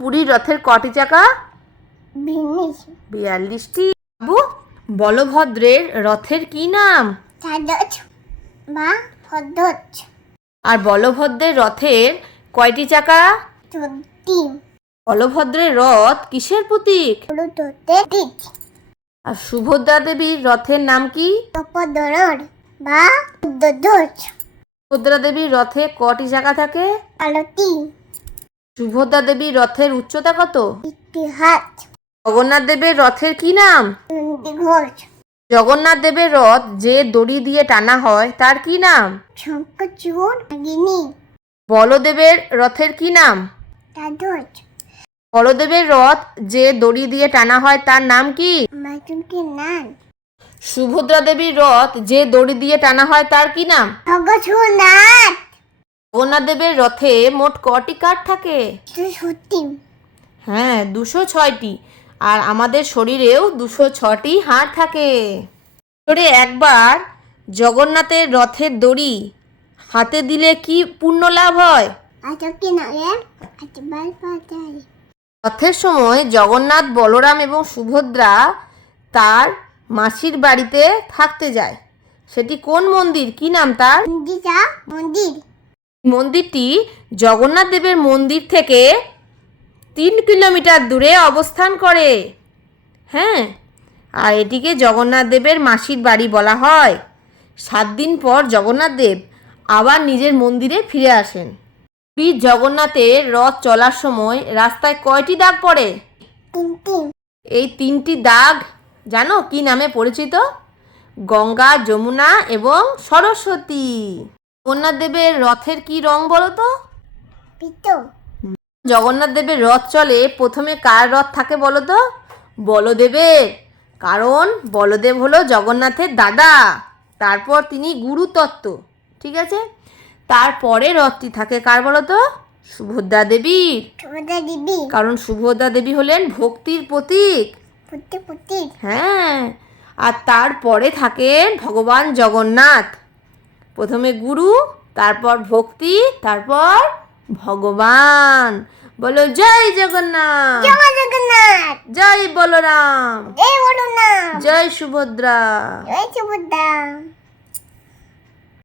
পুরীর রথের কটি চাকা? বিয়াল্লিশটি। বাবু বলভদ্রের রথের কি নাম? বা আর বলভদ্রের রথের কয়টি চাকা? বলভদ্রের রথ কিসের প্রতীক? আর সুভদ্রা দেবীর রথের নাম কি? বা সুভদ্রা দেবীর রথে কটি চাকা থাকে? সুভদ্রা দেবীর রথের উচ্চতা কত? জগন্নাথ দেবের রথের কি নাম? ঘোষ জগন্নাথ দেবের রথ যে দড়ি দিয়ে টানা হয় তার কি নাম? বলদেবের রথের কি নাম? বলদেবের রথ যে দড়ি দিয়ে টানা হয় তার নাম কি? মাতুনকে নান সুভদ্রা দেবীর রথ যে দড়ি দিয়ে টানা হয় তার কি নাম? জগন্নাথ দেবের রথে মোট কটি কাঠ থাকে? হ্যাঁ দুশো ছয়টি আর আমাদের শরীরেও দুশো ছটি হাড় থাকে। ধরে একবার জগন্নাথের রথের দড়ি হাতে দিলে কি পুণ্য লাভ হয়? রথের সময় জগন্নাথ বলরাম এবং সুভদ্রা তার মাসির বাড়িতে থাকতে যায়। সেটি কোন মন্দির? কি নাম তার? মন্দির। মন্দিরটি জগন্নাথ দেবের মন্দির থেকে তিন কিলোমিটার দূরে অবস্থান করে। হ্যাঁ আর এটিকে জগন্নাথ দেবের মাসির বাড়ি বলা হয়। সাত দিন পর জগন্নাথ দেব আবার নিজের মন্দিরে ফিরে আসেন। পুরীর জগন্নাথের রথ চলার সময় রাস্তায় কয়টি দাগ পড়ে? এই তিনটি দাগ জানো কি নামে পরিচিত? গঙ্গা যমুনা এবং সরস্বতী। জগন্নাথ দেবের রথের কি রং বলো তো? জগন্নাথ দেবের রথ চলে প্রথমে কার রথ থাকে বলো তো? বলদেবের। কারণ বলদেব হলো জগন্নাথের দাদা। তারপর তিনি গুরুতত্ত্ব ঠিক আছে? তারপরে রথটি থাকে কার বলো তো? সুভদ্রা দেবীর। কারণ সুভদ্রা দেবী হলেন ভক্তির প্রতীক। হ্যাঁ। আর তারপরে থাকেন ভগবান জগন্নাথ। প্রথমে গুরু তারপর ভক্তি তারপর ভগবান। বলো জয় জগন্নাথ! জয় জগন্নাথ! জয় বলরাম! জয় বলরাম! জয় সুভদ্রা! জয় সুভদ্রা!